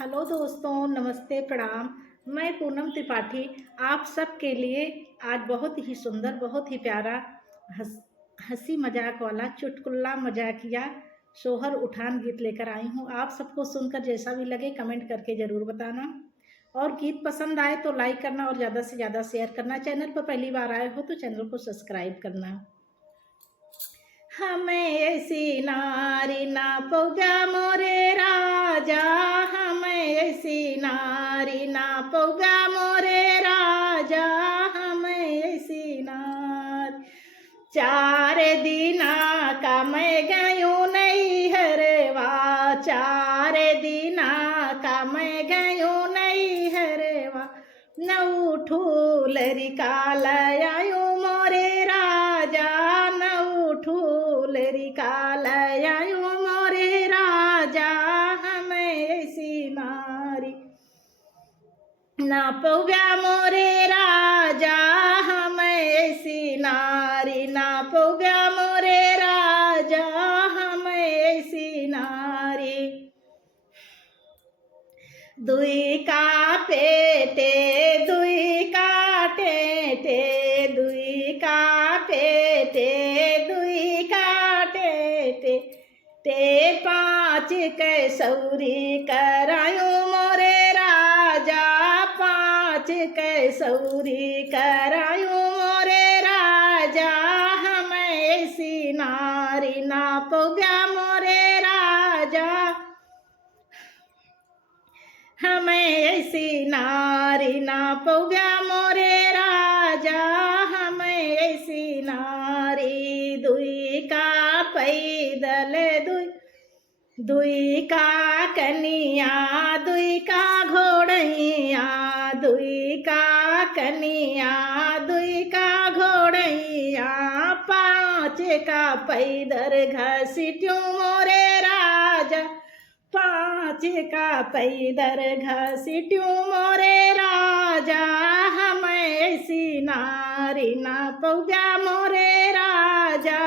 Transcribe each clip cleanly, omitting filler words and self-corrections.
Hello दोस्तों, नमस्ते, प्रणाम। मैं पूनम त्रिपाठी आप सबके लिए आज बहुत ही सुंदर, बहुत ही प्यारा हंसी मजाक वाला चुटकुला मजाकिया सोहर उठान गीत लेकर आई हूँ। आप सबको सुनकर जैसा भी लगे कमेंट करके ज़रूर बताना, और गीत पसंद आए तो लाइक करना और ज़्यादा से ज़्यादा शेयर करना। चैनल पर पहली बार आए हो तो चैनल को सब्सक्राइब करना। हमें ऐसी नारी ना पौगा मोरे राजा, हमें ऐसी नारी ना पौगा मोरे राजा, हमें ऐसी नारी। 4 दिना का मैं गयूं नहीं हरवा, 4 दिना का मैं गयूं नहीं हरवा। 9 ठूलरी काल आयूं मोरे राजा, 9 ठूलरी काल आयूं मोरे राजा, हमें ऐसी नारी ना पौगा मोरे राजा, हमें ऐसी नारी ना पौगा मोरे राजा, हमें ऐसी नारी। दुई का पेटे दुई का टेटे, दुई का पेटे दुई का टेटे, ते 5 कैसौरी करायूं मोरे राजा, 5 कैसौरी करायूं मोरे राजा, हमें ऐसी नारी ना पौगा मोरे राजा, हमें ऐसी नारी ना पौगा मोरे राजा, हमें ऐसी नारी। दुई का पैदल दुई का कनिया, दुई का घोड़ैया, दुई का कनिया, दुई का घोड़ैया, 5 का पैदल घसीट्यूं मोरे राजा, 5 का पैदल घसीट्यूं मोरे राजा, हमें ऐसी नारी ना पौगा मोरे राजा,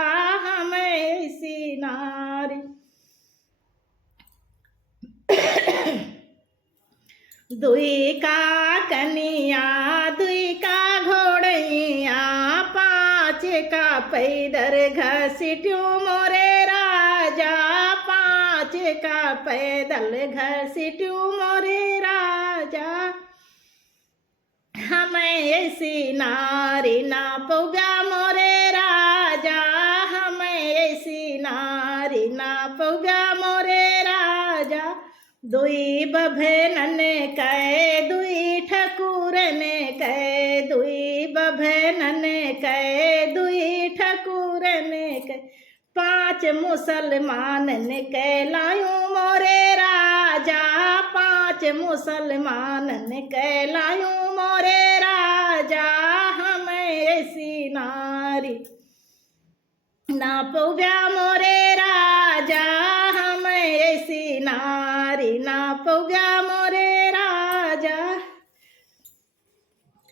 हमें ऐसी नारी। दुई का कनिया, दुई का घोड़ैया, 5 का पैदल घसीट्यूं मोरे राजा, 5 का पैदल घसीट्यूं मोरे राजा, हमें ऐसी नारी ना पौगा मोरे राजा, हमें ऐसी नारी ना पौगा मोरे राजा। दुई बभनन कै दुई ठकुरन कै, दुई बभनन कै दुई ठकुरन कै, 5 मुसलमानन कहलायूं मोरे राजा, 5 मुसलमानन कहलायूं मोरे राजा, हमें ऐसी नारी ना पौगा मोरे राजा, हमें ऐसी नारी ना पौगा मोरे राजा।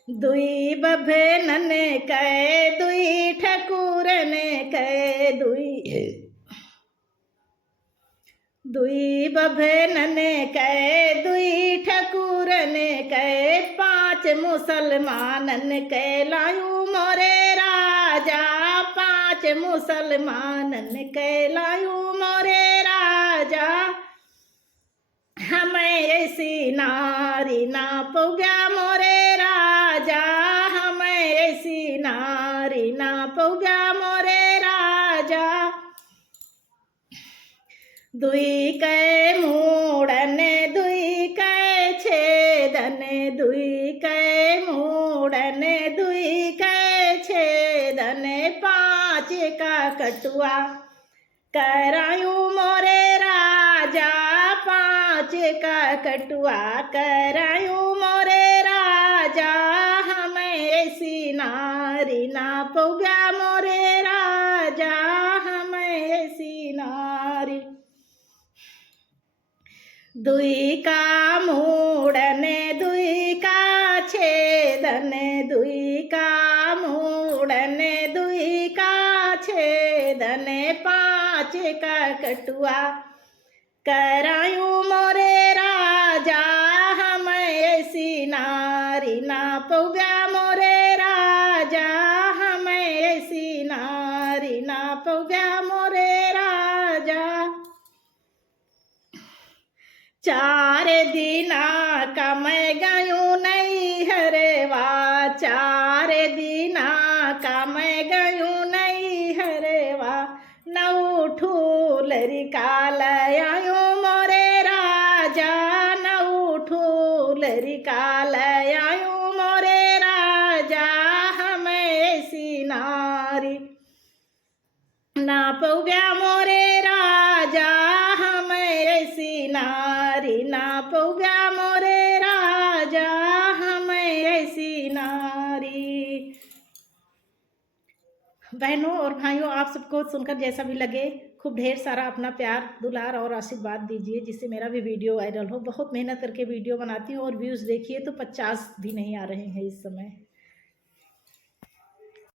दुई बभनन कै दुई ठकुरन कै, दुई बभनन कै दुई ठकुरन कै, 5 मुसलमानन कहलायूं मोरे राजा, 5 मुसलमानन कहलायूं मोरे राजा, हमें ऐसी नारी ना पौगा मोरे राजा, हमें ऐसी नारी ना पौगा मोरे राजा। दुई कै मूड़न दुई कै छेदन, दुई कै मूड़न दुई कै छेदन, 5 का कटुआ करायूं मोरे राजा, 5 का कटुआ करायूं मोरे राजा, हमें ऐसी नारी ना पौगा मोरे राजा, हमें ऐसी नारी। दुई का मूड़न दुई का छेदन, दुई का मूड़न दुई का छेदन, 5 का कटुआ करायूं मोरे राजा, चार दिना का मैं गयूं नहीं हरवा, चार दिना का मैं गयूं नहीं हरवा, नौ ठूल रिकाल आयूं मोरे राजा, नौ ठूल रिकाल आयूं मोरे राजा, हम ऐसी नारी ना पौव्या मोरे राजा, हम ऐसी नारी ना पौव्या मोरे राजा, हम ऐसी नारी। बहनों और भाइयों, आप सबको सुनकर जैसा भी लगे, खूब ढेर सारा अपना प्यार दुलार और आशीर्वाद दीजिए, जिससे मेरा भी वीडियो वायरल हो। बहुत मेहनत करके वीडियो बनाती हूँ और व्यूज़ देखिए तो 50 भी नहीं आ रहे हैं इस समय।